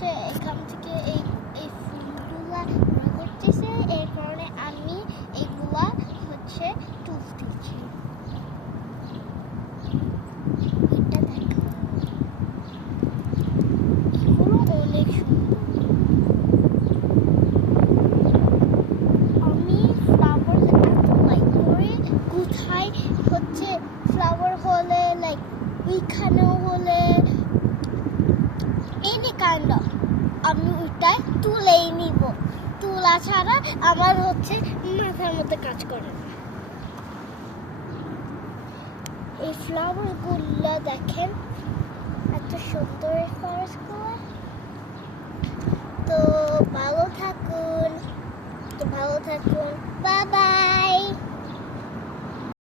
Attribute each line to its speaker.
Speaker 1: হচ্ছে, এখান থেকে এই এই ফুলগুলা করতেছে। কারণে আমি এইগুলা হচ্ছে তুলতেছি হচ্ছে ফ্লাওয়ার হলে লাইক এইখানেও হলে কাইন্ড আমি ওইটাই তুলেই নিব। তুলা ছাড়া আমার হচ্ছে মাথার মধ্যে কাজ করে না। এই ফ্লাওয়ারগুলো দেখেন, এত সুন্দর এই ফ্লাওয়ার্সগুলো তো ভালো থাকুন, তো ভালো থাকুন। বাই